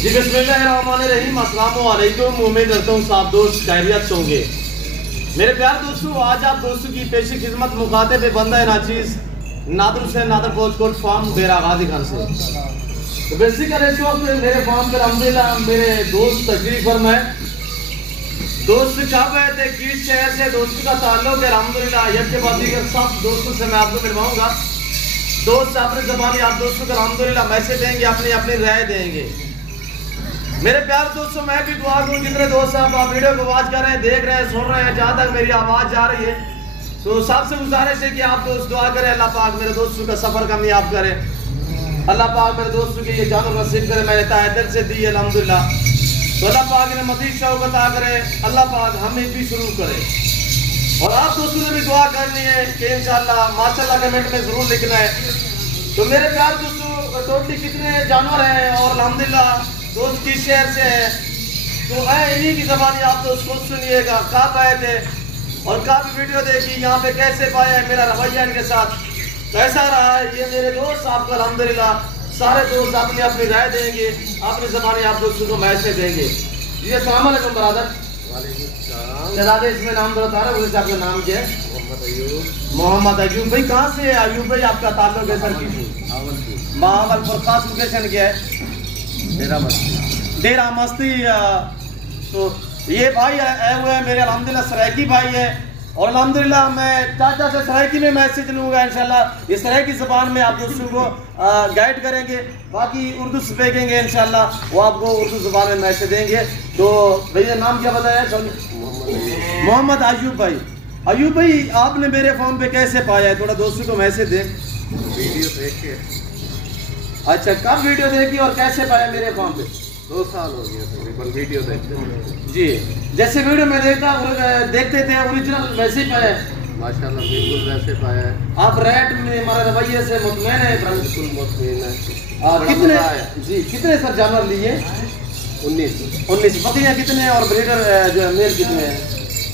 जी बिस्मिल्लाहिर्रहमानिर्रहीम, अस्सलामु अलैकुम। उम्मीद करता हूँ सब दोस्त खैरियत से होंगे। मेरे प्यार दोस्तों, आज आप दोस्तों की पेशी खिदमत मुखातिब बंदा नाचीज नादर हुसैन नादर पोस्टकोट फार्म बेरा गाजी खान से। तो बेसिकली इस वक्त मेरे फार्म पर अल्हम्दुलिल्लाह मेरे दोस्त तशरीफ फरमा है। दोस्त कब आए थे कीट शहर से, दोस्ती का ताल्लुक है अल्हम्दुलिल्लाह। यह के बाद सब दोस्तों से मैं आपको मिलवाऊंगा। दोस्त अपनी ज़बानी आप दोस्तों को अल्हम्दुलिल्लाह मैसेज देंगे, अपनी अपनी राय देंगे। मेरे प्यार दोस्तों, मैं भी दुआ करूँ जितने दोस्त आप वीडियो को वॉच कर रहे हैं, देख रहे हैं, सुन रहे हैं, जहाँ तक मेरी आवाज़ जा रही है, तो सबसे गुजारिश है कि आप दोस्त दुआ करें, अल्लाह पाक मेरे दोस्तों का सफ़र कामयाब करें, अल्लाह पाक मेरे दोस्तों के ये जानवर नसीब करे। मैंने तहे दिल से दी अल्हम्दुलिल्लाह। तो अल्लाह पाक ने मज़ीद शौक़ अता करे, अल्लाह पाक हमें भी शुरू करे। और आप दोस्तों ने भी दुआ करनी है कि इंशाअल्लाह माशाअल्लाह कमेंट में ज़रूर लिखना है। तो मेरे प्यार दोस्तों, टोटली कितने जानवर हैं और अल्हम्दुलिल्लाह दोस्त किस शहर से है, तो मैं इन्हीं की ज़बानी आप दोस्त खुद सुनिएगा। कब आए थे और कब वीडियो देखी, यहाँ पे कैसे पाया है, मेरा रवैया इनके साथ कैसा रहा है, ये मेरे दोस्त आपको अल्हम्दुलिल्लाह सारे दोस्त अपनी अपनी राय देंगे, अपनी ज़बानी आप दोस्तों को मैसेज देंगे। जी अस्सलाम वालेकुम बरादर। शहजादे इसमें नाम बता रहा है, आपका नाम क्या है? मोहम्मद अयूब भाई। कहाँ से है अयूब भाई? आपका ताल्लुक है सर की भावलपुर। खास लोकेशन क्या है? डेरा मस्ती। तो ये भाई आए हुए हैं मेरे अल्हम्दुलिल्लाह सरायकी भाई है, और अल्हम्दुलिल्लाह मैं चाचा से सरायकी में मैसेज लूँगा इंशाल्लाह। इस तरह की ज़बान में आप दोस्तों को गाइड करेंगे, बाकी उर्दू सीखेंगे इंशाल्लाह, वो आपको उर्दू ज़बान में मैसेज देंगे। तो भैया नाम क्या बताया? मोहम्मद अयूब भाई। अयूब भाई आपने मेरे फोन पे कैसे पाया है? थोड़ा दोस्तों को मैसेज दें। वीडियो देख के। अच्छा, कब वीडियो देखी और कैसे पाया मेरे फोन पे? 2 साल हो गया तकरीबन वीडियो देखते जी। जैसे वीडियो में देखते थे ओरिजिनल वैसे ही पाया है? माशाल्लाह बिल्कुल वैसे पाया है। आप रेट में हमारे रवैये से मुतमैन है? बिल्कुल मुतमईन है। कितने जी कितने सर जानवर लिए? 19 बकरियाँ कितने हैं और ब्रीडर जो है मेल कितने हैं?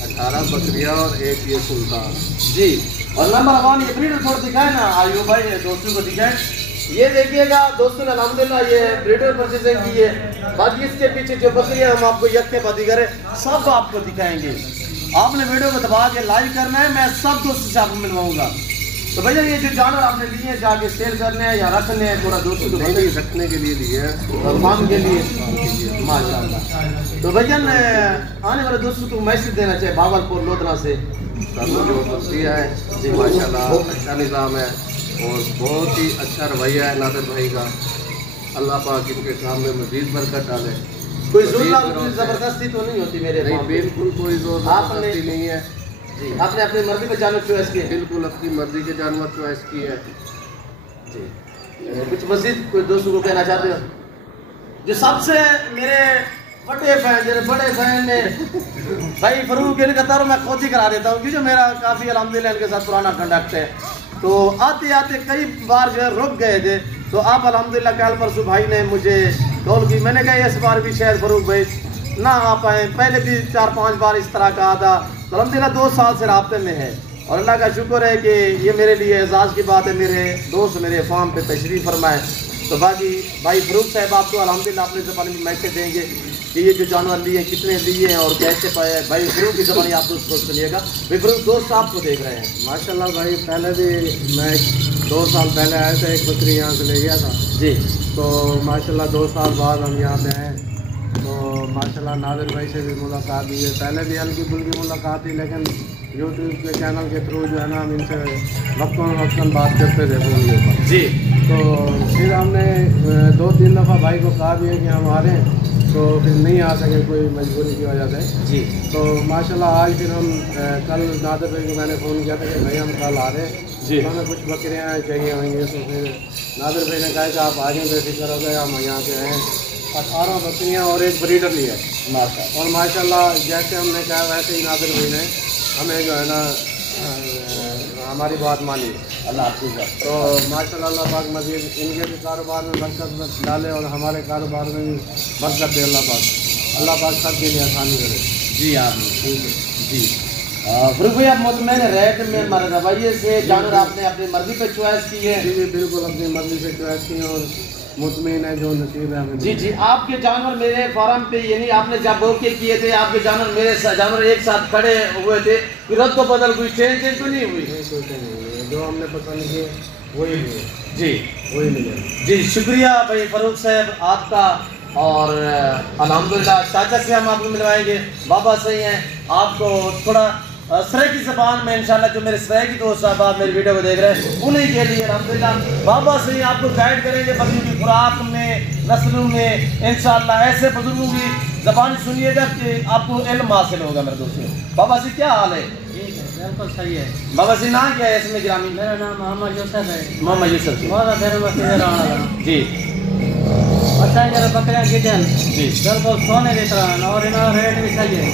18 बकरियाँ और एक ये सुल्तान जी। और नंबर 1 ये ब्रीडर थोड़ा दिखाए ना आयु भाई, दोस्तों को दिखाए। ये देखिएगा दोस्तों अल्हम्दुलिल्लाह ये ब्रीडर परचेजिंग की है। बाकी इसके पीछे जो बकरियाँ हम आपको यक्के बाती करें सब आपको दिखाएंगे। आपने वीडियो को दबा के लाइक करना है, मैं सब दोस्तों से आपको मिलवाऊंगा। तो भैया ये जो जानवर आपने लिए हैं जाके सेल करने हैं या रखने हैं? थोड़ा दोस्तों को नहीं रखने के लिए लिए हैं और फार्म के लिए माशाल्लाह। तो भैया आने वाले दोस्तों को मैसेज देना चाहिए भावलपुर लोधना से। दिया है जी माशाल्लाह, अच्छा निज़ाम है और बहुत ही अच्छा रवैया है नादर भाई का। अल्लाह पाक इनके काम में मज़ीद बरकत डाले। कोई ज़बरदस्ती तो नहीं होती मेरे? नहीं, बिल्कुल कोई जोर ज़बरदस्ती नहीं है जी। आपने अपनी मर्जी पे जानवर चॉइस की? बिल्कुल अपनी मर्जी के जानवर चॉइस की है जी। कुछ मज़ीद कोई दोस्तों को कहना चाहते हो? जो सबसे मेरे बड़े फैन ने भाई फरूक इनका तारो मैं खुद ही करा देता हूँ, क्योंकि मेरा काफ़ी अल्हम्दुलिल्लाह इनके साथ पुराना कंडक्ट है। तो आते आते कई बार जो है रुक गए थे, तो आप अल्हम्दुलिल्लाह कल परसों भाई ने मुझे कॉल की। मैंने कहा इस बार भी शायद फरूक भाई ना आ पाए, पहले भी 4-5 बार इस तरह कहा था। तो अल्हम्दुलिल्लाह 2 साल से राब्ते में है और अल्लाह का शुक्र है कि ये मेरे लिए एजाज़ की बात है, मेरे दोस्त मेरे फार्म पे तशरीफ़ फरमाए। तो बाकी भाई फरूक साहब आपको अल्हम्दुलिल्लाह अपने ज़बान में मैसेज देंगे कि ये जो जानवर लिए कितने लिए हैं और कैसे पाए हैं। भाई फरूक की ज़बानी आप दोस्त को सुनिएगा। भाई फरूक दोस्त आपको देख रहे हैं माशाल्लाह भाई। पहले भी मैं 2 साल पहले आया था, एक बकरी यहाँ से ले गया था जी। तो माशाल्लाह 2 साल बाद हम यहाँ पे आए तो माशाल्लाह नादिर भाई से भी मुलाकात हुई है। पहले भी हल्की फुल्की मुलाकात थी, लेकिन यूट्यूब के चैनल के थ्रू जो है ना हम इनसे वक्तन बात करते थे फ़ोन के ऊपर जी। तो फिर हमने 2-3 दफ़ा भाई को कहा भी है कि हम आ रहे हैं, तो फिर नहीं आ सके कोई मजबूरी की वजह से जी। तो माशाल्लाह आज फिर हम कल नादिर भाई को मैंने फ़ोन किया था कि भाई हम कल आ रहे हैं जी, हमें कुछ बकरियाँ चाहिए होंगी। तो फिर नादिर भाई ने कहा कि आप आ जाएँ, बेफिक्र हो गए, हम यहाँ पे आए। 18 बकरियाँ और एक ब्रीडर लिया माशाल्लाह। और माशाल्लाह जैसे हमने कहा वैसे ही नादिर भाई ने हमें जो है ना हमारी बात मानी, अल्लाह आपको। तो माशाल्लाह अल्लाह पाक मज़ीद इनके भी कारोबार में बरकत डाले और हमारे कारोबार में भी बरकत दे अल्लाह पाक सबके लिए आसानी करे। जी आप ठीक है जी। फरूक भाई आप मुतमईन रेट में रवैये से जानवर आपने अपनी मर्जी पे चॉइस की है? जी बिल्कुल अपनी मर्जी से चॉइस की और मुतमईन है, जो नसीब है हमें। जी जी, आपके जानवर मेरे फार्म पे यानी आपने जब बोके किए थे आपके जानवर मेरे जानवर एक साथ खड़े हुए थे, रद्द को बदल कोई चेंज तो नहीं हुई? जो हमने पसंद किए वही हुए। जी वही मिले। जी शुक्रिया भाई फारूक साहब आपका। और अल्हम्दुलिल्लाह चाचा से हम आपको मिलवाएंगे, बाबा सही हैं आपको थोड़ा सराय की ज़बान में इंशाल्लाह जो मेरे सराय की दोस्त साहब आप मेरी वीडियो को देख रहे हैं उन्हीं के लिए अल्हम्दुलिल्लाह बाबा सही आपको गाइड करेंगे बकरी की खुराक में, नस्लों में इंशाल्लाह। ऐसे बुजुर्गों की ज़बान सुनिएगा कि आपको इल्म हासिल होगा मेरे दोस्तों। बाबा जी क्या हाल है? बिल्कुल सही है। बाबा जी नाम क्या है इसमें गिरामी? मेरा नाम मोहम्मद यूसुफ है। मोहम्मद यूसुफ जी। अच्छा जरा बकरियाँ गिजन जी बिल्कुल सोने की तरह और इनका रेट भी सही है,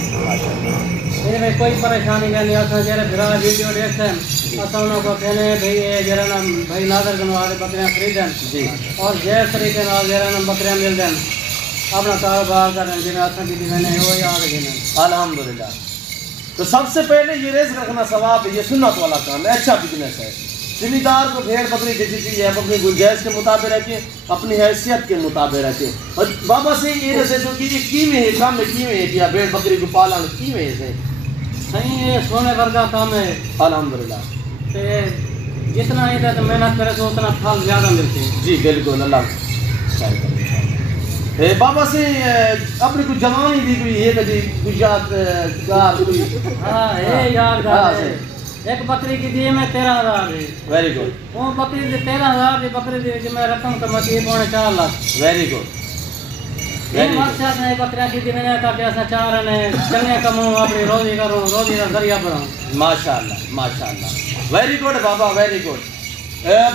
इनमें कोई परेशानी नहीं। अस जरा फिर वीडियो देखते हैं अस उनको कहने भाई ये जरा ना भाई नादर गनवा बकरियाँ खरीदन जी और जैस तरीके जरा ना बकरियाँ मिल जाए अपना कारोबार करें जिन्हें असा की मैंने वो याद देना अल्हम्दुलिल्लाह। तो सबसे पहले ये रेज़ रखना सवाब है, ये सुन्नत वाला काम है, अच्छा बिजनेस है। जिम्मेदार को भेड़ बकरी जैसी चीज़ है अपनी गुंजाइश के मुताबिक रखे, अपनी हैसियत के मुताबिक रखे। और बाबा से ये रसे जो कि कीमें है काम में कीमें है किया भेड़ बकरी को पालन कीमें से सही है, सोने वर्गा काम है अल्हम्दुलिल्लाह। तो जितना इधर मेहनत करे तो उतना फल ज़्यादा मिलते हैं। जी बिल्कुल अल्लाह। बाबा से अपनी कुछ जवानी दी कोई है कभी गुजरात गार कोई? हाँ है यार हाँ, एक बकरी की दी मैं 13,000 दी। Very good. वो बकरी दी 13,000 दी बकरी दी जो मैं रकम कमाती है 4.5 लाख। Very good. ये मकसद नहीं बकरियाँ की दी मैंने कहा कि ऐसा चाह रहे हैं चंगे कमाऊँ अपनी रोजी करूँ रोजी का जरिया बढ़ाऊँ। माशाल्लाह माशाल्लाह वेरी गुड बाबा वेरी गुड।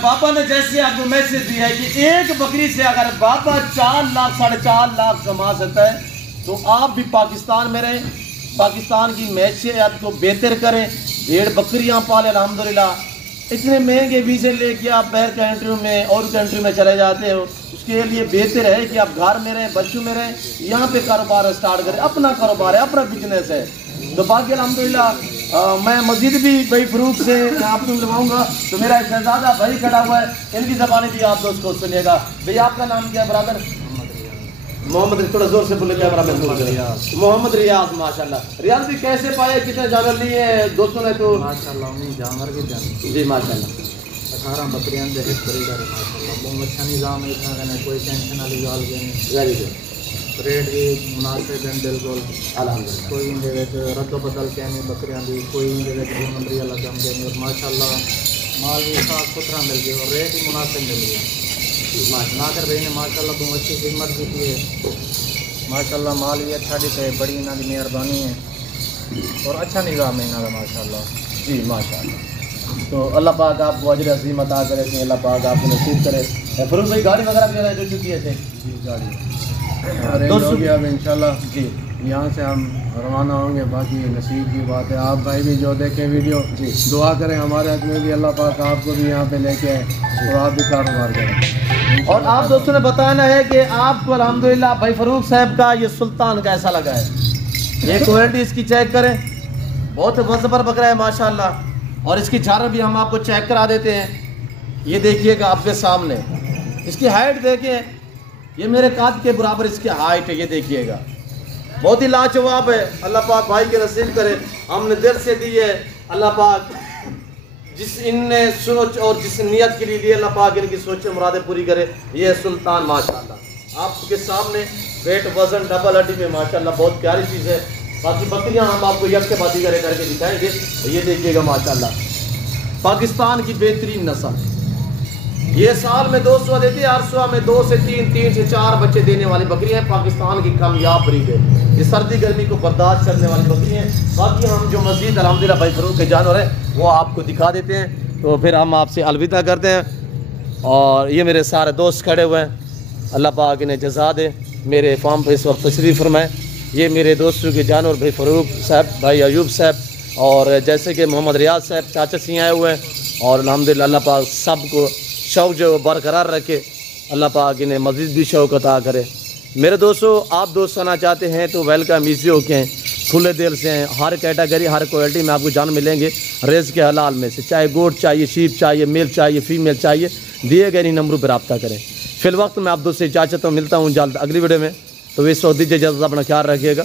बाबा ने जैसे आपको मैसेज दिया है कि एक बकरी से अगर बाबा 4 लाख 4.5 लाख कमा सकता है तो आप भी पाकिस्तान में रहें, पाकिस्तान की मैशियत को बेहतर करें, भेड़ बकरियां पालें। अल्हम्दुलिल्लाह इतने महंगे वीज़े लेके आप बाहर कंट्री में और कंट्री में चले जाते हो, उसके लिए बेहतर है कि आप घर में रहें, बच्चों में रहें, यहाँ पे कारोबार स्टार्ट करें। अपना कारोबार है, अपना बिजनेस है। तो बाकी अल्हम्दुलिल्लाह मैं मस्जिद भी भाई फरूक से आपको मिलवाऊंगा। तो मेरा शहजादा भाई खड़ा हुआ है, इनकी ज़बानी भी आप दोस्त को सुनिएगा। भाई आपका नाम क्या है बराबर? मोहम्मद, थोड़ा जोर से बोले क्या बराबर? मोहम्मद रियाज। माशाल्लाह रियाज भी कैसे पाए, कितने जानवर लिए दोस्तों ने? तो माशाल्लाह उन्हीं जानवर के जान जी माशाल्लाह 18 बकरियां दे खरीदार माशाल्लाह बहुत अच्छा निज़ाम है, इसका कोई टेंशन वाली गाल नहीं। Very good. रेट भी मुनासिब है बिल्कुल अल्हम्दुलिल्लाह। कोई इनके रद्द बदल के नहीं बकरियां दी, कोई इनके 2 नंबरी वाला कम देनी और माशाल्लाह माल भी साफ सुथरा मिल गया और रेट भी मुनासिब मिल गया। नागर भाई ने माशाल्लाह बहुत अच्छी खिदमत की है, माशाल्लाह माल भी अच्छा देते है, बड़ी इन्हों की मेहरबानी है और अच्छा निज़ाम है इन्हों माशाल्लाह। जी माशाल्लाह। तो अल्लाह पाक आपको अजर अज़ीम अता करे, अल्लाह पाक आपको नसीब करे। फरूक भाई गाड़ी वगैरह भी जो चुकी है जी गाड़ी अब इंशाल्लाह जी यहाँ से हम रवाना होंगे। बाकी नसीब की बात है, आप भाई भी जो देखें वीडियो जी दुआ करें हमारे हक में भी, अल्लाह पाक आपको भी यहाँ पे लेके आए और आप भी कारोबार करें। और आप दोस्तों ने बताना है कि आपको अल्हम्दुलिल्लाह भाई फरूक साहब का ये सुल्तान कैसा लगा है। ये क्वालिटी इसकी चेक करें, बहुत वज़बर बकरा है माशाल्लाह। और इसकी झार भी हम आपको चेक करा देते हैं, ये देखिएगा आपके सामने। इसकी हाइट देखें, ये मेरे काद के बराबर इसकी हाइट है, ये देखिएगा बहुत ही लाजवाब है। अल्लाह पाक भाई के नसीब करे, हमने दिल से दी है। अल्लाह पाक जिस इनने सोच और जिस नियत के लिए अल्लाह पाक इनकी सोचें मुरादें पूरी करे। ये सुल्तान माशाल्लाह आपके सामने वेट वजन डबल हड्डी में माशाल्लाह बहुत प्यारी चीज़ है। बाकी बकरियां हम आपको यक के बाती करके दिखाएंगे। ये देखिएगा माशाल्लाह पाकिस्तान की बेहतरीन नस्ल, ये साल में 200 देती है, 800 में 2 से 3, 3 से 4 बच्चे देने वाली बकरियां हैं। पाकिस्तान की कामयाब ब्रीड है, ये सर्दी गर्मी को बर्दाश्त करने वाली बकरी हैं। बाकी हम जो मज़ीद अल्हम्दुलिल्लाह भाई फरूक के जानवर हैं वो आपको दिखा देते हैं। तो फिर हम आपसे अलविदा करते हैं। और ये मेरे सारे दोस्त खड़े हुए हैं, अल्लाह पाक इन्हें जज़ा दे, मेरे फार्म पर इस वक्त तशरीफ़ फरमाएँ। ये मेरे दोस्तों के जानवर भाई फरूक साहब, भाई अयूब साहब और जैसे कि मोहम्मद रियाज साहब चाचा सिंह आए हुए हैं। और अल्हम्दुलिल्लाह अल्लाह पाक सबको शौक़ जो बरकरार रखे, अल्लाह पाक इन्हें मज़ीद भी शौक़ अता करे। मेरे दोस्तों आप दोस्त आना चाहते हैं तो वेलकम ईजी होके हैं, खुले दिल से हैं। हर कैटेगरी हर क्वालिटी में आपको जान मिलेंगे रेज़ के हलाल में से, चाहे गोट चाहिए, शीप चाहिए, मेल चाहिए, फीमेल चाहिए, दिए गए इन नंबरों पर रब्ता करें। फिल वक्त मैं आप दोस्त से इजाज़त हूँ, मिलता हूँ जल्द अगली वीडियो में। तो इस वक्त दीजिए इजाज़त, अपना ख्याल रखिएगा,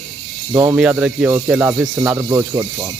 दुआ में याद रखिए। ओके, अल्लाह हाफिज़। Nadir Baloch code form.